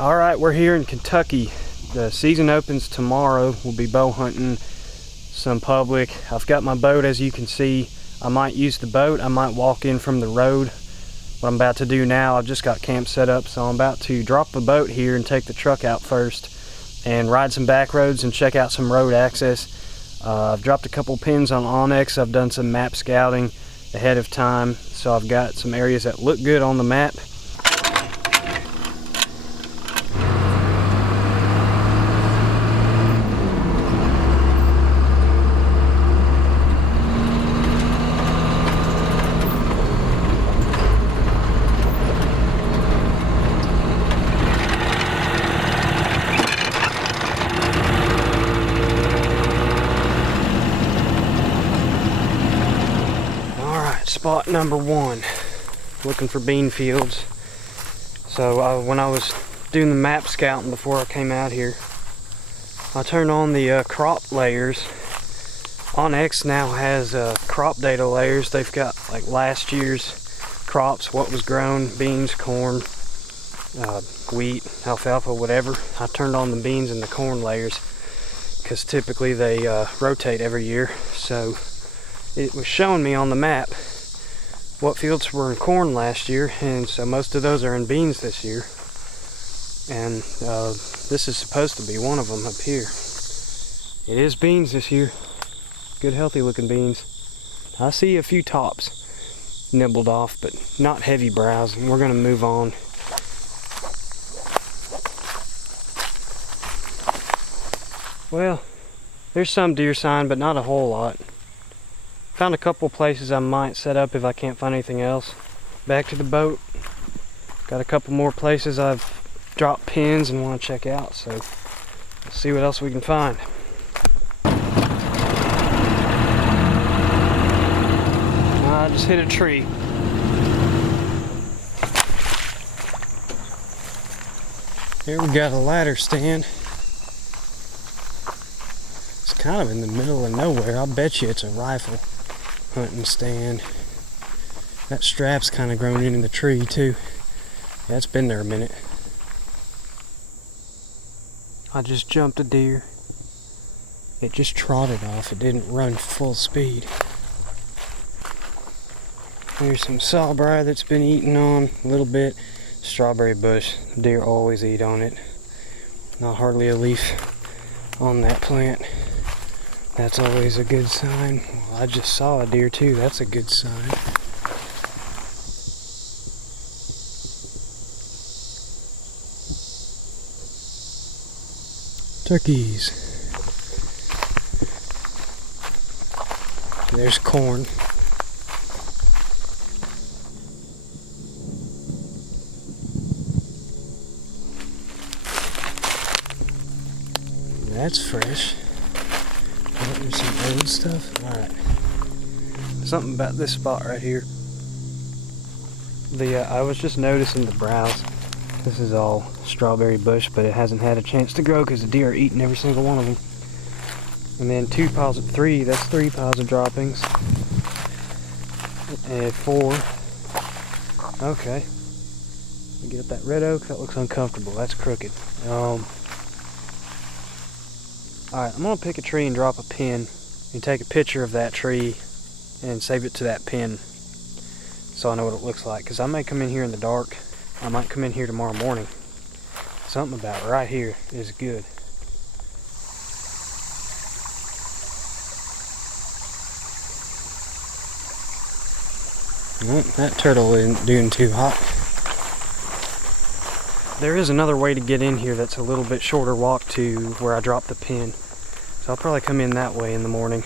Alright, we're here in Kentucky. The season opens tomorrow. We'll be bow hunting some public. I've got my boat, as you can see. I might use the boat, I might walk in from the road. What I'm about to do now, I've just got camp set up, so I'm about to drop the boat here and take the truck out first and ride some back roads and check out some road access. I've dropped a couple pins on Onyx. I've done some map scouting ahead of time, so I've got some areas that look good on the map. Spot number one, looking for bean fields. So when I was doing the map scouting before I came out here, I turned on the crop layers. Onyx now has crop data layers. They've got like last year's crops, what was grown, beans, corn, wheat, alfalfa, whatever. I turned on the beans and the corn layers because typically they rotate every year. So it was showing me on the map what fields were in corn last year, and so most of those are in beans this year. And this is supposed to be one of them up here. It is beans this year. Good healthy looking beans. I see a few tops nibbled off, but not heavy browse, and we're gonna move on. Well, there's some deer sign, but not a whole lot. Found a couple places I might set up if I can't find anything else. Back to the boat. Got a couple more places I've dropped pins and want to check out, so let's see what else we can find. I just hit a tree. Here we got a ladder stand. It's kind of in the middle of nowhere. I'll bet you it's a rifle hunting stand. That strap's kind of grown into the tree too. Yeah, it's been there a minute. I just jumped a deer. It just trotted off. It didn't run full speed. There's some sawbriar that's been eaten on a little bit. Strawberry bush. Deer always eat on it. Not hardly a leaf on that plant. That's always a good sign. Well, I just saw a deer too. That's a good sign. Turkeys. There's corn. That's fresh. Oh, there's some old stuff. Alright. Something about this spot right here. I was just noticing the browse. This is all strawberry bush, but it hasn't had a chance to grow because the deer are eating every single one of them. And then that's 3 piles of droppings. And 4. Okay. We get up that red oak. That looks uncomfortable. That's crooked. Alright, I'm going to pick a tree and drop a pin and take a picture of that tree and save it to that pin so I know what it looks like, because I may come in here in the dark. I might come in here tomorrow morning. Something about right here is good. Well, that turtle isn't doing too hot. There is another way to get in here that's a little bit shorter walk to where I dropped the pin. So I'll probably come in that way in the morning.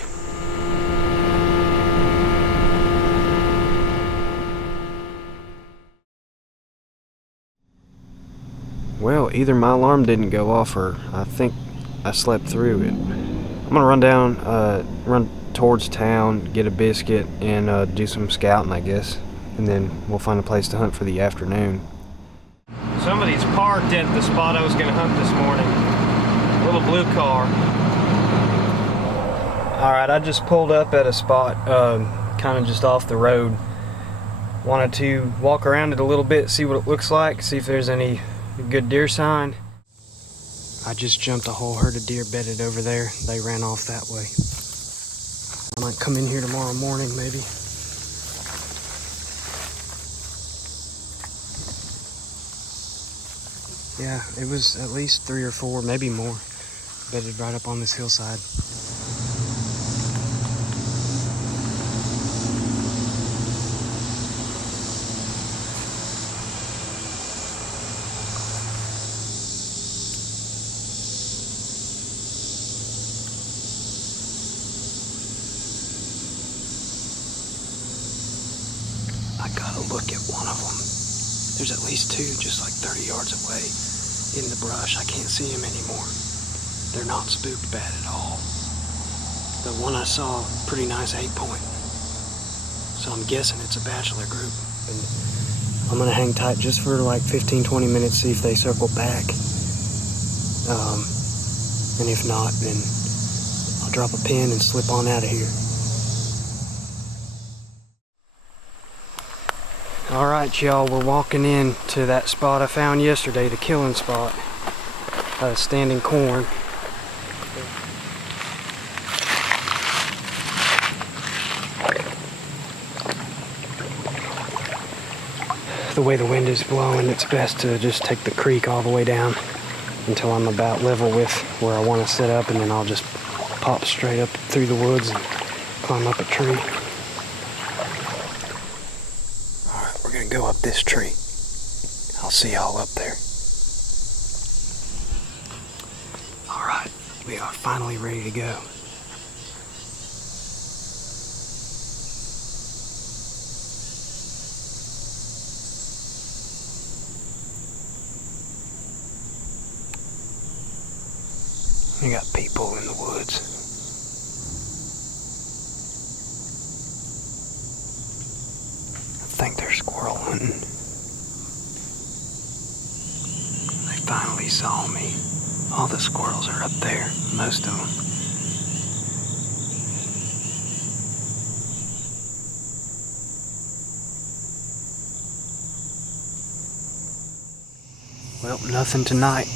Well, either my alarm didn't go off or I think I slept through it. I'm gonna run towards town, get a biscuit, and do some scouting, I guess. And then we'll find a place to hunt for the afternoon. Somebody's parked at the spot I was going to hunt this morning. A little blue car. Alright, I just pulled up at a spot kind of just off the road. Wanted to walk around it a little bit, see what it looks like, see if there's any A good deer sign. I just jumped a whole herd of deer bedded over there. They ran off that way. I might come in here tomorrow morning, maybe. Yeah, it was at least 3 or 4, maybe more, bedded right up on this hillside. I gotta look at one of them. There's at least 2 just like 30 yards away in the brush. I can't see them anymore. They're not spooked bad at all. The one I saw, pretty nice 8-point. So I'm guessing it's a bachelor group. And I'm gonna hang tight just for like 15-20 minutes, see if they circle back. And if not, then I'll drop a pin and slip on out of here. Alright y'all, we're walking in to that spot I found yesterday, the killing spot. Standing corn. The way the wind is blowing, it's best to just take the creek all the way down until I'm about level with where I want to set up, and then I'll just pop straight up through the woods and climb up a tree. Alright, we're gonna go up this tree. I'll see y'all up there. Alright, we are finally ready to go. We got people in the woods. I think they're squirrel hunting. They finally saw me. All the squirrels are up there, most of them. Well, nothing tonight.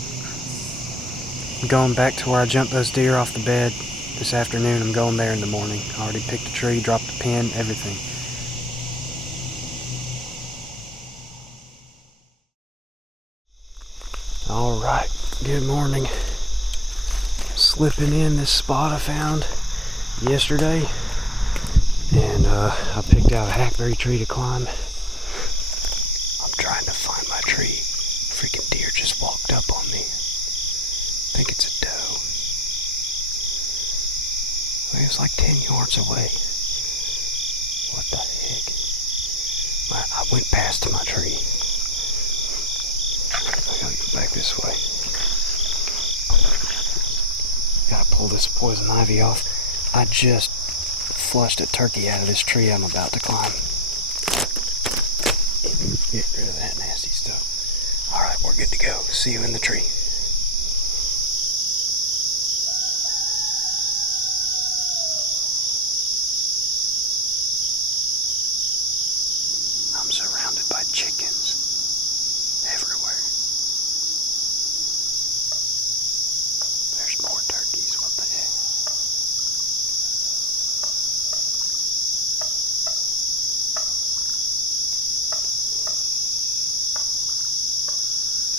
I'm going back to where I jumped those deer off the bed this afternoon. I'm going there in the morning. I already picked a tree, dropped a pin, everything. Alright, good morning. Slipping in this spot I found yesterday. And I picked out a hackberry tree to climb. I'm trying to find my tree. Freaking deer just walked up on me. I think it's a doe. It was like 10 yards away. What the heck? I went past my tree. I gotta go back this way. Gotta pull this poison ivy off. I just flushed a turkey out of this tree I'm about to climb. Get rid of that nasty stuff. Alright, we're good to go. See you in the tree. I'm surrounded by chickens everywhere. There's more turkeys, what the heck?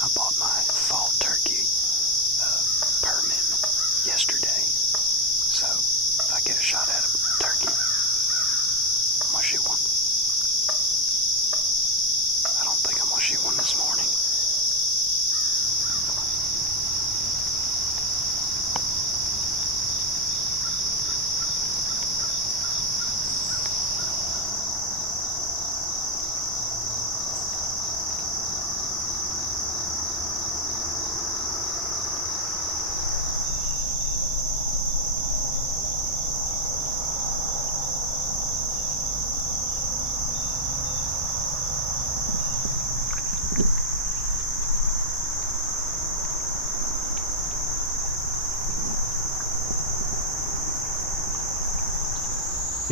I bought my fall turkey permit yesterday, so if I get a shot at a turkey, I'm gonna shoot one. I don't think I'm gonna shoot one this morning.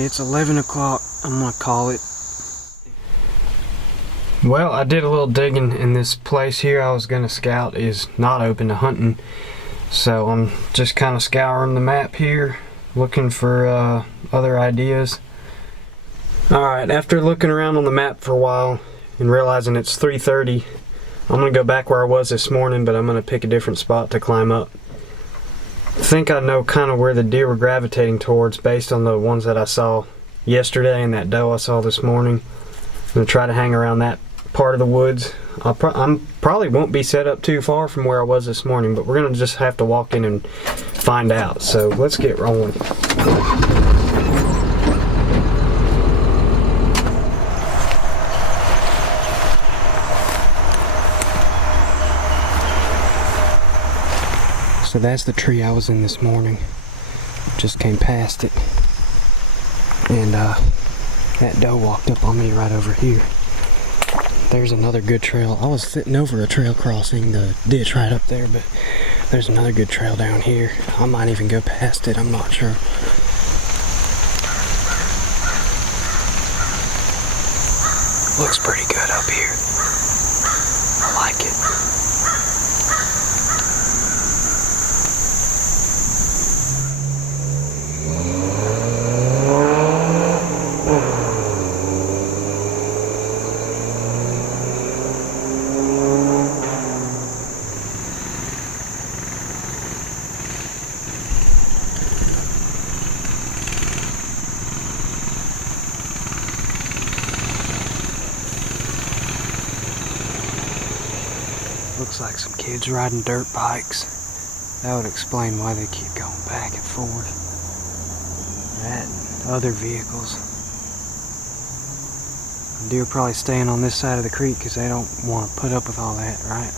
It's 11 o'clock. I'm gonna call it. Well, I did a little digging in this place here I was gonna scout is not open to hunting. So I'm just kind of scouring the map here, looking for other ideas. Alright, after looking around on the map for a while and realizing it's 3:30, I'm gonna go back where I was this morning, but I'm gonna pick a different spot to climb up. I think I know kind of where the deer were gravitating towards based on the ones that I saw yesterday and that doe I saw this morning. I'm gonna try to hang around that part of the woods. I'm probably won't be set up too far from where I was this morning, but we're gonna just have to walk in and find out. So let's get rolling. So that's the tree I was in this morning. Just came past it, and that doe walked up on me right over here. There's another good trail. I was sitting over a trail crossing the ditch right up there, but there's another good trail down here. I might even go past it, I'm not sure. Looks pretty good up here. I like it. Looks like some kids riding dirt bikes. That would explain why they keep going back and forth. That and other vehicles. Deer probably staying on this side of the creek because they don't want to put up with all that, right?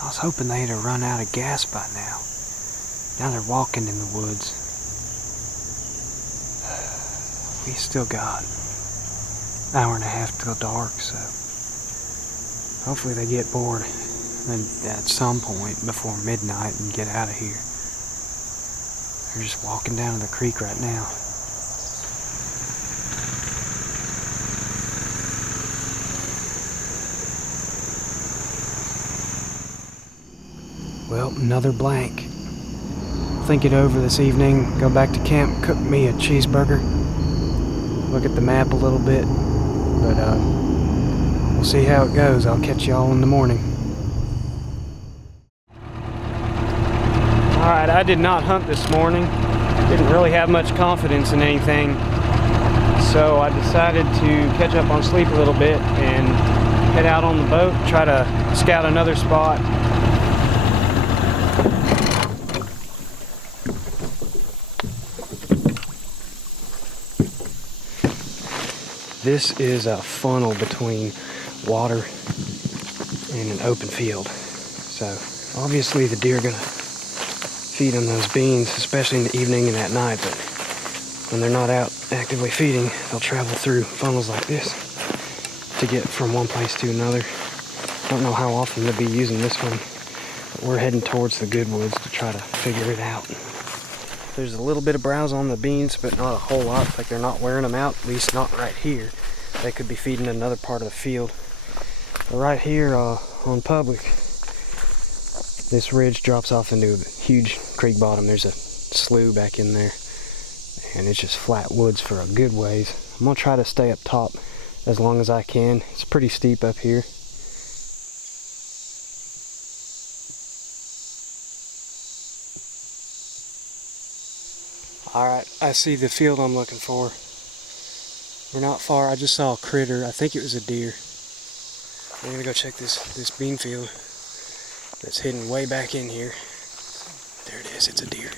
I was hoping they'd have run out of gas by now. Now they're walking in the woods. We still got an hour and a half till dark, so hopefully they get bored and at some point before midnight and get out of here. They're just walking down to the creek right now. Well, another blank. Think it over this evening, go back to camp, cook me a cheeseburger, look at the map a little bit, but we'll see how it goes. I'll catch y'all in the morning. Alright, I did not hunt this morning. Didn't really have much confidence in anything, so I decided to catch up on sleep a little bit and head out on the boat, try to scout another spot. This is a funnel between water and an open field. So obviously the deer are gonna feed on those beans, especially in the evening and at night, but when they're not out actively feeding, they'll travel through funnels like this to get from one place to another. Don't know how often they'll be using this one, but we're heading towards the good woods to try to figure it out. There's a little bit of browse on the beans, but not a whole lot. Like they're not wearing them out, at least not right here. They could be feeding another part of the field. But right here on public, this ridge drops off into a huge creek bottom. There's a slough back in there, and it's just flat woods for a good ways. I'm gonna try to stay up top as long as I can. It's pretty steep up here. Alright, I see the field I'm looking for. We're not far. I just saw a critter. I think it was a deer. I'm gonna go check this bean field that's hidden way back in here. There it is, it's a deer.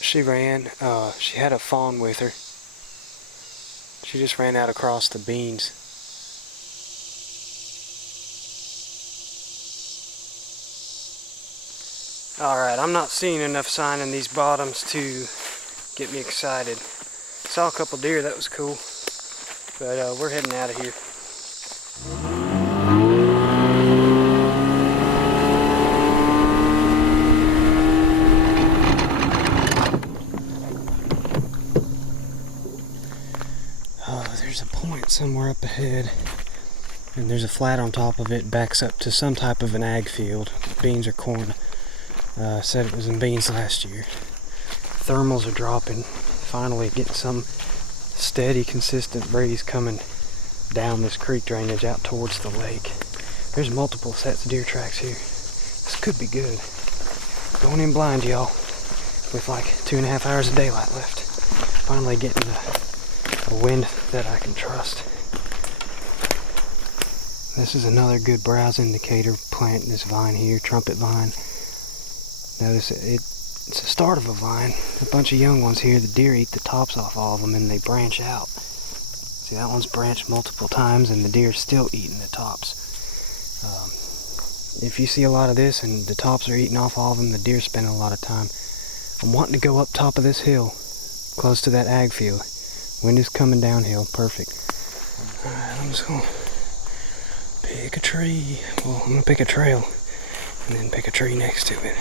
She ran. She had a fawn with her. She just ran out across the beans. Alright, I'm not seeing enough sign in these bottoms to get me excited. Saw a couple deer, that was cool. But we're heading out of here. There's a point somewhere up ahead, and there's a flat on top of it, backs up to some type of an ag field, beans or corn. Said it was in beans last year. Thermals are dropping, finally getting some steady, consistent breeze coming down this creek drainage out towards the lake. There's multiple sets of deer tracks here. This could be good. Going in blind, y'all, with like 2.5 hours of daylight left. Finally getting a wind that I can trust. This is another good browse indicator plant, this vine here, trumpet vine. Notice it's the start of a vine. A bunch of young ones here, the deer eat the tops off all of them and they branch out. See, that one's branched multiple times and the deer is still eating the tops. If you see a lot of this and the tops are eating off all of them, the deer spending a lot of time. I'm wanting to go up top of this hill, close to that ag field. Wind is coming downhill, perfect. Alright, I'm just gonna pick a tree. Well, I'm gonna pick a trail and then pick a tree next to it.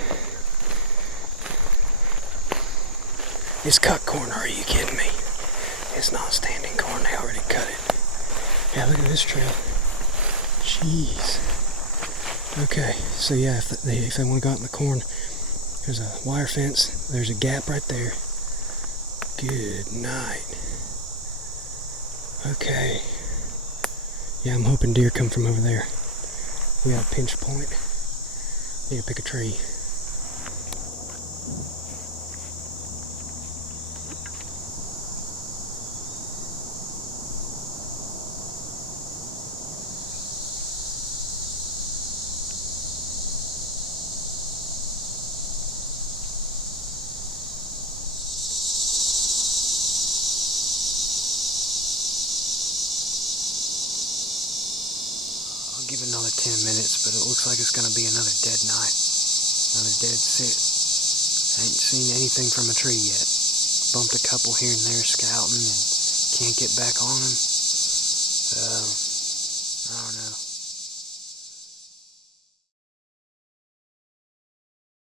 It's cut corn, are you kidding me? It's not standing corn, they already cut it. Yeah, look at this trail. Jeez. Okay, so yeah, if they want to go out in the corn, there's a wire fence, there's a gap right there. Good night. Okay. Yeah, I'm hoping deer come from over there. We got a pinch point. Need to pick a tree. I'll give it another 10 minutes, but it looks like it's going to be another dead night. Another dead sit. I ain't seen anything from a tree yet. Bumped a couple here and there scouting and can't get back on them.